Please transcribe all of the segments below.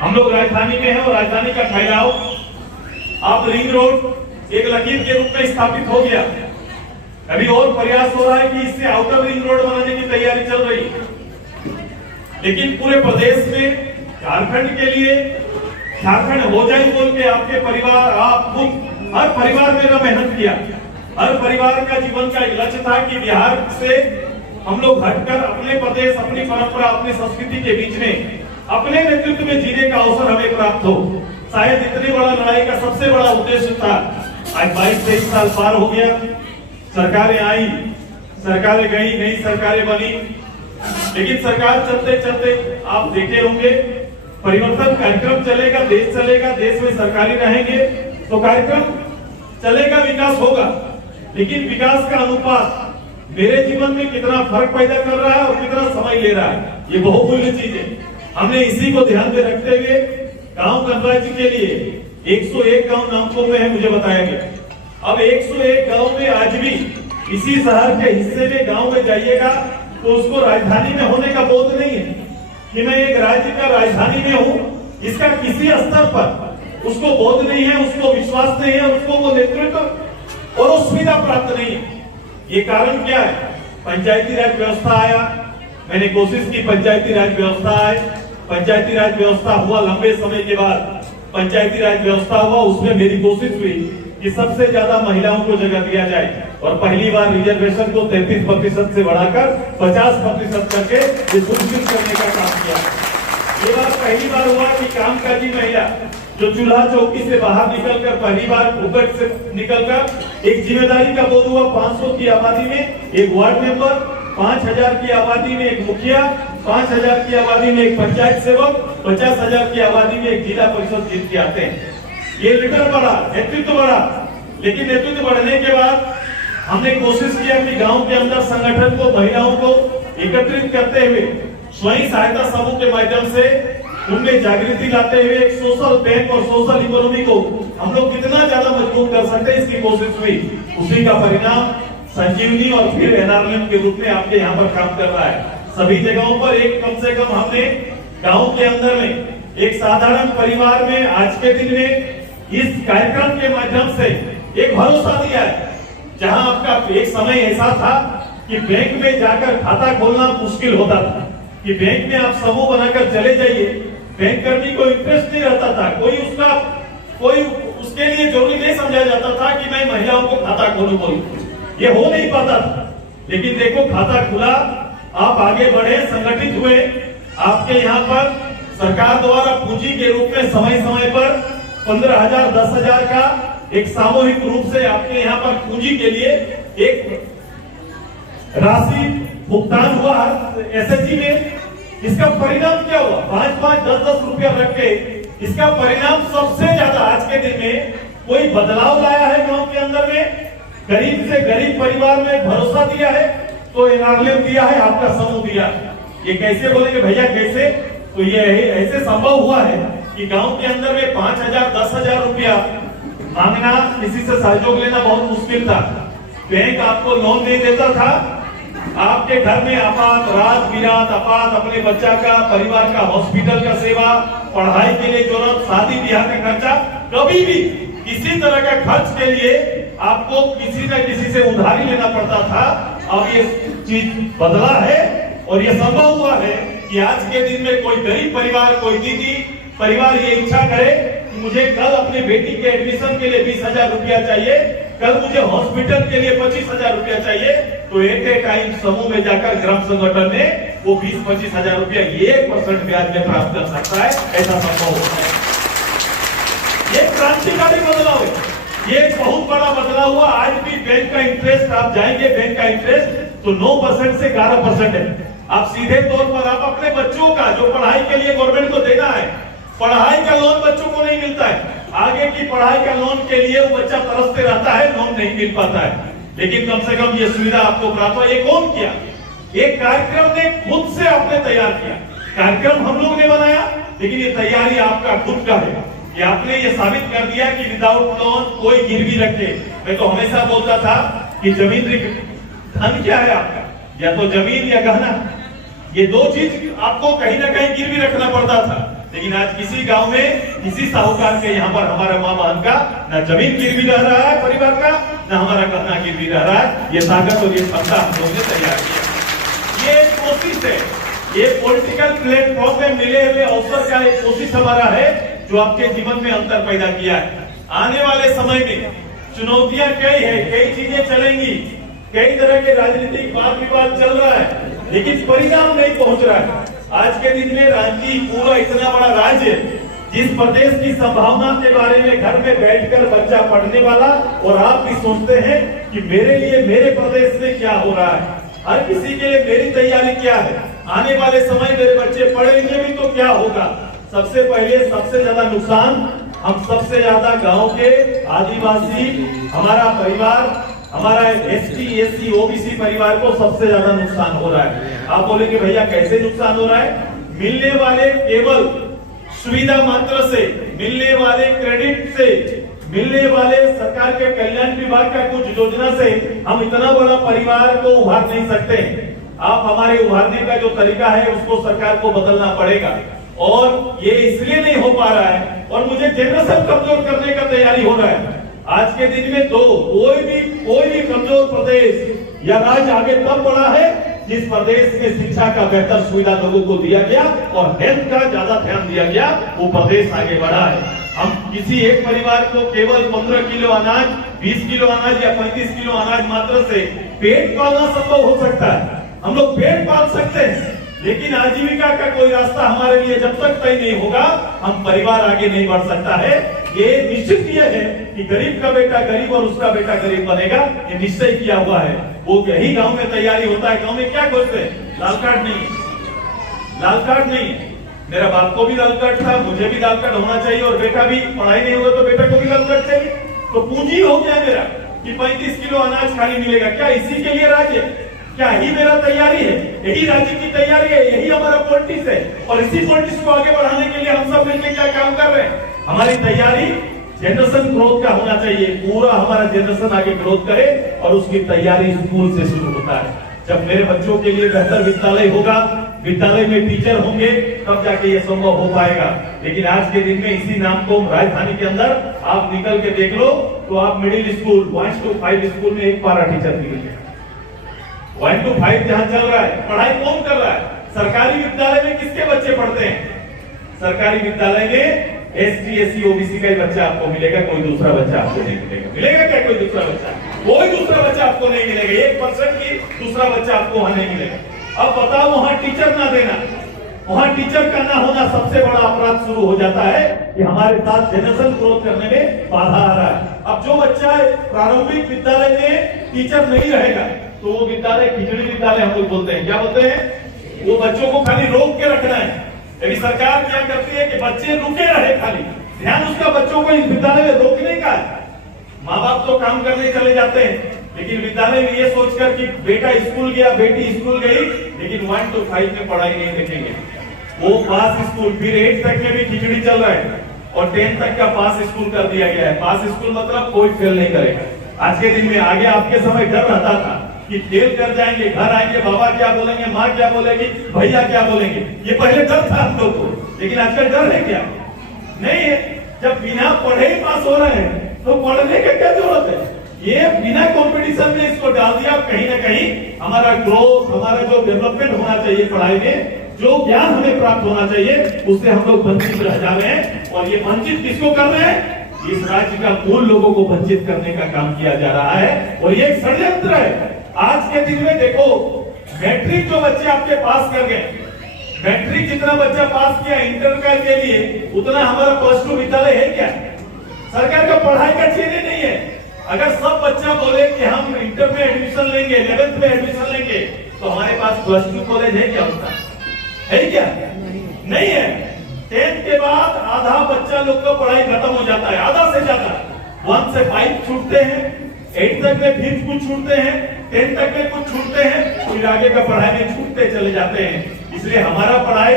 हम लोग राजधानी में हैं और राजधानी का फैलाव अब रिंग रोड एक लकीर के रूप में स्थापित हो गया। अभी और प्रयास हो रहा है कि इससे आउटर रिंग रोड बनाने की तैयारी चल रही है। लेकिन पूरे प्रदेश में झारखंड के लिए झारखंड हो जाए बोल के आपके परिवार, आप खुद हर परिवार में मेहनत किया। हर परिवार का जीवन का एक लक्ष्य था कि बिहार से हम लोग हटकर अपने प्रदेश, अपनी परंपरा, अपनी संस्कृति के बीच में अपने नेतृत्व में जीने का अवसर हमें प्राप्त हो। शायद इतनी बड़ा लड़ाई का सबसे बड़ा उद्देश्य था। आज 22-23 साल पार हो गया, सरकारें आई, सरकारें गई, नई सरकारें बनी, लेकिन सरकार चलते चलते आप देखे होंगे परिवर्तन कार्यक्रम चलेगा, देश चलेगा, देश में सरकारी रहेंगे तो कार्यक्रम चलेगा, विकास होगा। लेकिन विकास का अनुपात मेरे जीवन में कितना फर्क पैदा कर रहा है और कितना समय ले रहा है, ये बहुमूल्य चीज है। हमने इसी को ध्यान में रखते हुए गांव गणराज्य के लिए 101 गांव नामकों में है, मुझे बताया गया। अब 101 गांव में आज भी इसी शहर के हिस्से में गांव में जाइएगा तो उसको राजधानी में होने का बोध नहीं है कि मैं एक राज्य का राजधानी में हूँ। इसका किसी स्तर पर उसको बोध नहीं है, उसको विश्वास नहीं है, उसको वो नेतृत्व और सुविधा प्राप्त नहीं है। ये कारण क्या है? पंचायती राज व्यवस्था आया, मैंने कोशिश की पंचायती राज व्यवस्था आए, पंचायती राज व्यवस्था हुआ, लंबे समय के बाद पंचायती राज व्यवस्था हुआ, उसमें मेरी कोशिश हुई कि सबसे ज्यादा महिलाओं को जगह दिया जाए और पहली बार रिजर्वेशन को 33% से बढ़ाकर 50% करके ये सुनिश्चित करने का काम किया। ये बात पहली बार हुआ कि कामकाजी महिला जो चूल्हा चौकी से बाहर निकलकर पहली बार भूकट से निकलकर एक जिम्मेदारी का बोध हुआ। 500 की आबादी में एक वार्ड मेंबर, 5000 की आबादी में एक मुखिया, 5000 की आबादी में एक पंचायत सेवक, 50,000 की आबादी में एक जिला परिषद जीत के आते हैं। ये लीडर बढ़ा, नेतृत्व बढ़ा, लेकिन नेतृत्व बढ़ने के बाद हमने कोशिश किया कि गांव के अंदर संगठन को, महिलाओं को एकत्रित करते हुए स्वयं सहायता समूह के माध्यम से उनमें जागृति लाते हुए एक सोशल बैंक और सोशल इकोनॉमी को हम लोग कितना ज्यादा मजबूत कर सकते हैं, इसकी कोशिश हुई। उसी का परिणाम संजीवनी और फिर एनआरएलएम के रूप में आपके यहाँ पर काम कर रहा है। सभी जगहों पर एक कम से कम हमने गांव के अंदर में एक साधारण परिवार में आज के दिन में इस कार्यक्रम के माध्यम से एक भरोसा दिया है। जहां आपका एक समय ऐसा था कि बैंक में जाकर खाता खोलना मुश्किल होता था, कि बैंक में आप समूह बनाकर चले जाइए, बैंक कर्मी को इंटरेस्ट नहीं रहता था, कोई उसके लिए जरूरी नहीं समझा जाता था कि मैं महिलाओं को खाता खोलूं, ये हो नहीं पाता था। लेकिन देखो खाता खुला, आप आगे बढ़े, संगठित हुए। आपके यहाँ पर सरकार द्वारा पूंजी के रूप में समय समय पर 15,000, 10,000 का एक सामूहिक रूप से आपके यहाँ पर पूंजी के लिए एक राशि भुगतान हुआ एसएचजी में। इसका परिणाम क्या हुआ? 5-5, 10-10 रुपया रख के इसका परिणाम सबसे ज्यादा आज के दिन में कोई बदलाव लाया है गांव के अंदर में। गरीब से गरीब परिवार में भरोसा दिया है तो एनआरएलएम दिया है, आपका समूह दिया है। ये कैसे बोलेंगे भैया, कैसे? तो ये ऐसे संभव हुआ है कि गांव के अंदर में 5,000, 10,000 रुपया मांगना, किसी से सहयोग लेना बहुत मुश्किल था। बैंक आपको लोन नहीं देता था। आपके घर में आपात, रात बिरात आपात, अपने बच्चा का, परिवार का, हॉस्पिटल का सेवा, पढ़ाई के लिए जरूरत, शादी ब्याह का खर्चा, कभी भी किसी तरह का खर्च के लिए आपको किसी न किसी से उधारी लेना पड़ता था। अब ये चीज बदला है और ये संभव हुआ है कि आज के दिन में कोई गरीब परिवार, कोई दीदी परिवार ये इच्छा करे कि मुझे कल अपनी बेटी के एडमिशन के लिए 20,000 रुपया चाहिए, कल मुझे हॉस्पिटल के लिए 25,000 रुपया चाहिए, तो एक टाइम समूह में जाकर ग्राम संगठन में वो 20-25,000 रुपया 1% ब्याज में प्राप्त कर सकता है। ऐसा संभव होता है। ये क्रांतिकारी बदलाव है, ये बहुत बड़ा बदलाव हुआ। आज भी बैंक का इंटरेस्ट, आप जाएंगे बैंक का इंटरेस्ट तो 9% से 11% है। आप सीधे तौर पर आप अपने बच्चों का जो पढ़ाई के लिए गवर्नमेंट को देना है, पढ़ाई का लोन बच्चों को नहीं मिलता है। आगे की पढ़ाई का लोन के लिए वो बच्चा तरसते रहता है, लोन नहीं मिल पाता है। लेकिन कम से कम ये सुविधा आपको प्राप्त हुआ। ये कौन किया? एक कार्यक्रम ने खुद से आपने तैयार किया। कार्यक्रम हम लोग ने बनाया, लेकिन ये तैयारी आपका खुद का है। कि आपने ये साबित कर दिया कि विदाउट लोन कोई गिरवी रखे। मैं तो हमेशा बोलता था कि जमीन धन क्या है आपका, या तो जमीन या गहना, ये दो चीज आपको कहीं ना कहीं गिरवी रखना पड़ता था। लेकिन आज किसी गांव में किसी साहूकार के यहाँ पर हमारा मां बहन का न जमीन गिरवी रह रहा है परिवार का, न हमारा गहना गिरवी रह रहा है। ये ताकत और ये क्षमता हम लोगों ने तैयार किया। ये एक कोशिश है, ये पॉलिटिकल प्लेटफॉर्म में मिले हुए अवसर का एक कोशिश हमारा है जो आपके जीवन में अंतर पैदा किया है। आने वाले समय में चुनौतियां कई है, कई चीजें चलेंगी, कई तरह के राजनीतिक वाद विवाद चल रहा है, लेकिन परिणाम नहीं पहुंच रहा है। आज के दिन में रांची पूरा इतना बड़ा राज्य, जिस प्रदेश की संभावना के बारे में घर में बैठकर बच्चा पढ़ने वाला, और आप भी सोचते हैं कि मेरे लिए मेरे प्रदेश में क्या हो रहा है, हर किसी के लिए मेरी तैयारी क्या है, आने वाले समय मेरे बच्चे पढ़ेंगे भी तो क्या होगा। सबसे पहले सबसे ज्यादा नुकसान हम सबसे ज्यादा गांव के आदिवासी, हमारा परिवार, हमारा एसटी एससी ओबीसी परिवार को सबसे ज्यादा नुकसान हो रहा है। आप बोलेंगे भैया कैसे नुकसान हो रहा है? मिलने वाले केवल सुविधा मात्र से, मिलने वाले क्रेडिट से, मिलने वाले सरकार के कल्याण विभाग का कुछ योजना से हम इतना बड़ा परिवार को उभार नहीं सकते। आप हमारे उभारने का जो तरीका है उसको सरकार को बदलना पड़ेगा, और ये इसलिए नहीं हो पा रहा है, और मुझे जनरेशन कमजोर करने का तैयारी हो रहा है। आज के दिन में कोई भी कमजोर प्रदेश या राज्य आगे तब बढ़ा है जिस प्रदेश में शिक्षा का बेहतर सुविधा लोगों को दिया गया और हेल्थ का ज्यादा ध्यान दिया गया, वो प्रदेश आगे बढ़ा है। हम किसी एक परिवार को केवल 15 किलो अनाज, 20 किलो अनाज या 35 किलो अनाज मात्र से पेट पालना संभव हो सकता है। हम लोग पेट पाल सकते हैं, लेकिन आजीविका का कोई रास्ता हमारे लिए जब तक तय नहीं होगा, हम परिवार आगे नहीं बढ़ सकता है। ये निश्चित ये है कि गरीब का बेटा गरीब और उसका बेटा गरीब बनेगा, ये निश्चय किया हुआ है। वो यही गांव में तैयारी होता है। गांव में क्या खोजते हैं? लाल कार्ड नहीं, लाल कार्ड नहीं। मेरा बाप को भी लाल कार्ड था, मुझे भी लाल कार्ड होना चाहिए, और बेटा भी पढ़ाई नहीं होगा तो बेटा को भी लाल कार्ड चाहिए। तो पूंजी हो गया मेरा कि 35 किलो अनाज खाली मिलेगा। क्या इसी के लिए राज्य? क्या ही मेरा तैयारी है? यही राज्य की तैयारी है, यही हमारा पॉलिटिक्स है, और इसी पॉलिटिक्स को आगे बढ़ाने के लिए हम सब मिलकर क्या काम कर रहे हैं? हमारी तैयारी जनरेशन ग्रोथ का होना चाहिए। पूरा हमारा जनरेशन आगे ग्रोथ करे, और उसकी तैयारी स्कूल से शुरू होता है। जब मेरे बच्चों के लिए बेहतर विद्यालय होगा, विद्यालय में टीचर होंगे, तब जाके ये संभव हो पाएगा। लेकिन आज के दिन में इसी नाम को राजधानी के अंदर आप निकल के देख लो तो आप मिडिल स्कूल 1 to 5 स्कूल में एक पारा टीचर मिलेंगे। 1 to 5 जहां चल रहा है, पढ़ाई कौन कर रहा है? सरकारी विद्यालय में किसके बच्चे पढ़ते हैं? सरकारी विद्यालय में एसटी एससी ओबीसी का ही बच्चा आपको मिलेगा, कोई दूसरा बच्चा आपको नहीं मिलेगा। मिलेगा क्या कोई दूसरा बच्चा? कोई दूसरा बच्चा आपको नहीं मिलेगा। 1% की दूसरा बच्चा आपको वहां नहीं मिलेगा। अब बताओ, वहां टीचर ना देना, वहां टीचर का ना होना सबसे बड़ा अपराध शुरू हो जाता है कि हमारे साथ जनरेशन ग्रोथ करने में बाधा आ रहा है। अब जो बच्चा प्रारंभिक विद्यालय में टीचर नहीं रहेगा तो वो विद्यालय खिचड़ी विद्यालय हम लोग बोलते हैं। क्या बोलते हैं? वो बच्चों को खाली रोक के रखना है। यदि सरकार क्या करती है कि बच्चे रुके रहे, खाली ध्यान उसका बच्चों को इस विद्यालय में रोकने का है। माँ बाप तो काम करने चले जाते हैं, लेकिन विद्यालय में ये सोचकर कि बेटा स्कूल गया, बेटी स्कूल गई, लेकिन 1 to 5 में पढ़ाई नहीं देखेंगे। वो पास स्कूल, फिर 8 तक में भी खिचड़ी चल रहा है, और 10 तक का पास स्कूल कर दिया गया है। पास स्कूल मतलब कोई फेल नहीं करेगा। आज के दिन में आगे आपके समय डर रहता था कि फेल कर जाएंगे, घर आएंगे, बाबा क्या बोलेंगे, माँ क्या बोलेगी, भैया क्या बोलेंगे। ये पहले डर था हम लोग को, लेकिन आजकल डर है क्या? नहीं है। जब बिना पढ़े ही पास हो रहे हैं तो पढ़ने की क्या जरूरत है? ये बिना कंपटीशन में इसको डाल दिया। कहीं ना कहीं हमारा ग्रोथ, हमारा जो डेवलपमेंट होना चाहिए पढ़ाई में, जो ज्ञान हमें प्राप्त होना चाहिए, उससे हम लोग वंचित रह जा रहे हैं। और ये वंचित किसको कर रहे हैं? इस राज्य का मूल लोगों को वंचित करने का काम किया जा रहा है, और ये एक षड्यंत्र है। आज के दिन में देखो, मैट्रिक जो बच्चे आपके पास कर गए, मैट्रिक जितना बच्चा पास किया इंटर के लिए, उतना हमारा +2 विद्यालय है क्या? सरकार का पढ़ाई का चेहरे नहीं है। अगर सब बच्चा बोले कि हम इंटर में एडमिशन लेंगे, 11th में एडमिशन लेंगे, तो हमारे पास +2 कॉलेज है क्या? उसका है क्या? नहीं है। 10th के बाद आधा बच्चा लोग का पढ़ाई खत्म हो जाता है, आधा से ज्यादा। 1 से 5 छूटते हैं, 8 तक में फिर कुछ छूटते हैं, 10 तक में कुछ छूटते हैं, फिर आगे का पढ़ाई में छूटते चले जाते हैं। इसलिए हमारा पढ़ाई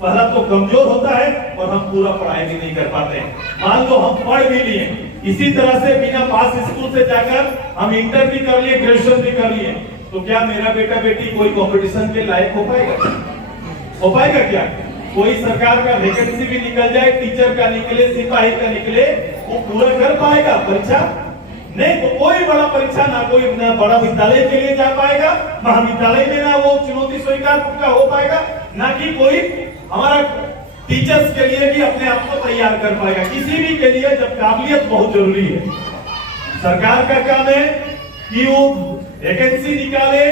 पहला तो कमजोर होता है, और हम पूरा पढ़ाई भी नहीं कर पाते हैं। मान लो हम पढ़ भी लिए, इसी तरह से बिना पास स्कूल से जाकर हम इंटर भी कर लिए, ग्रेजुएशन भी कर लिए, तो क्या मेरा बेटा बेटी कोई कंपटीशन के लायक हो पाएगा? हो पाएगा क्या? कोई सरकार का वैकेंसी भी निकल जाए, टीचर का निकले, सिपाही का निकले, वो पूरा कर पाएगा परीक्षा? नहीं। तो कोई बड़ा परीक्षा ना कोई बड़ा विद्यालय के लिए जा पाएगा, महाविद्यालय में ना वो चुनौती स्वीकार का हो पाएगा, ना कि कोई हमारा टीचर्स के लिए भी अपने आप को तैयार कर पाएगा। किसी भी के लिए जब काबिलियत बहुत जरूरी है। सरकार का काम है कि वो वैकेंसी निकाले,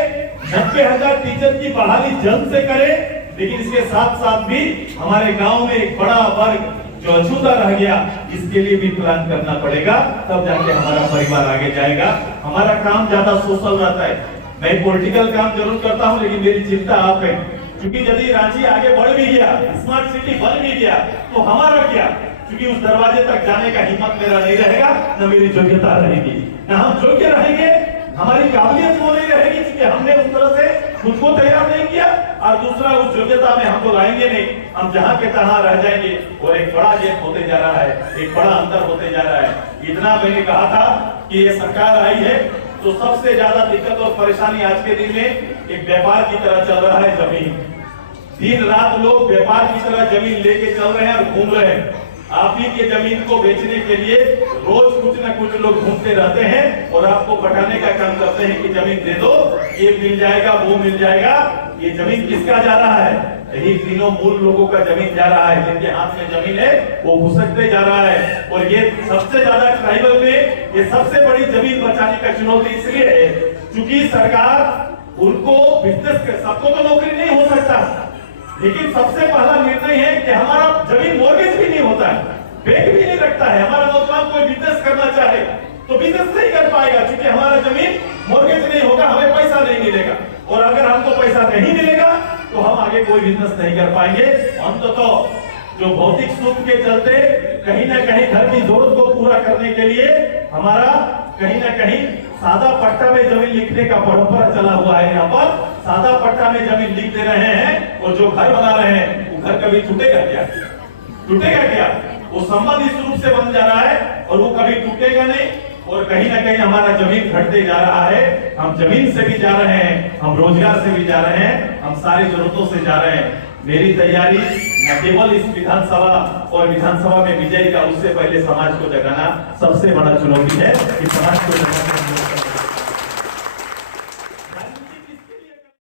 90,000 टीचर की बहाली जल्द से करे, लेकिन इसके साथ साथ भी हमारे गांव में एक बड़ा वर्ग जो अछूता रह गया, इसके लिए भी प्लान करना पड़ेगा, तब जाके हमारा परिवार आगे जाएगा। हमारा काम ज्यादा सोशल रहता है। मैं पॉलिटिकल काम जरूर करता हूं, लेकिन मेरी चिंता आप है, क्योंकि यदि रांची आगे बढ़ भी गया, स्मार्ट सिटी बन भी गया, तो हमारा क्या? क्योंकि उस दरवाजे तक जाने का हिम्मत मेरा नहीं रहेगा, न मेरी योग्यता रहेगी, न हम योग्य रहेंगे, हमारी काबिलियत वो नहीं रहेगी, क्योंकि हमने उस तरह से खुद को तैयार नहीं किया, और दूसरा उस योग्यता में हमको लाएंगे नहीं, हम जहां के तहां रह जाएंगे। और एक बड़ा गैप होते जा रहा है, एक बड़ा अंतर होते जा रहा है। इतना मैंने कहा था कि ये सरकार आई है तो सबसे ज्यादा दिक्कत और परेशानी आज के दिन में एक व्यापार की तरह चल रहा है। जमीन, दिन रात लोग व्यापार की तरह जमीन लेके चल रहे हैं और घूम रहे हैं। आप ही के जमीन को बेचने के लिए रोज कुछ न कुछ लोग घूमते रहते हैं और आपको पटाने का काम करते हैं कि जमीन दे दो, ये मिल जाएगा, वो मिल जाएगा। ये जमीन किसका जा रहा है? यही तीनों मूल लोगों का जमीन जा रहा है, जिनके हाथ में जमीन है वो घुसकते जा रहा है। और ये सबसे ज्यादा ट्राइबल में ये सबसे बड़ी जमीन बचाने का चुनौती इसलिए है क्योंकि सरकार उनको बिजनेस के, सबको तो नौकरी नहीं हो सकता, लेकिन सबसे पहला निर्णय है कि हमारा जमीन मॉर्गेज भी नहीं होता है, बैंक भी नहीं रखता है। हमारा नौजवान कोई बिजनेस करना चाहे तो बिजनेस नहीं कर पाएगा, क्योंकि हमारा जमीन मॉर्गेज नहीं होगा, हमें पैसा नहीं मिलेगा। और अगर हमको पैसा नहीं मिलेगा तो हम आगे कोई बिजनेस नहीं कर पाएंगे। अंततः जो भौतिक सुख के चलते कहीं ना कहीं घर की जरूरत को पूरा करने के लिए हमारा कहीं ना कहीं सादा पट्टा में जमीन लिखने का परंपरा चला हुआ है। यहाँ पर सादा पट्टा में जमीन लिख दे रहे हैं, और जो घर बना रहे हैं वो घर कभी टूटेगा क्या? टूटेगा क्या? वो संबंध इस रूप से बन जा रहा है और वो कभी टूटेगा नहीं। और कहीं ना कहीं हमारा जमीन घटते जा रहा है। हम जमीन से भी जा रहे हैं, हम रोजगार से भी जा रहे हैं, हम सारी जरूरतों से जा रहे हैं। मेरी तैयारी न केवल इस विधानसभा और विधानसभा में विजय का, उससे पहले समाज को जगाना सबसे बड़ा चुनौती है कि समाज को जगाना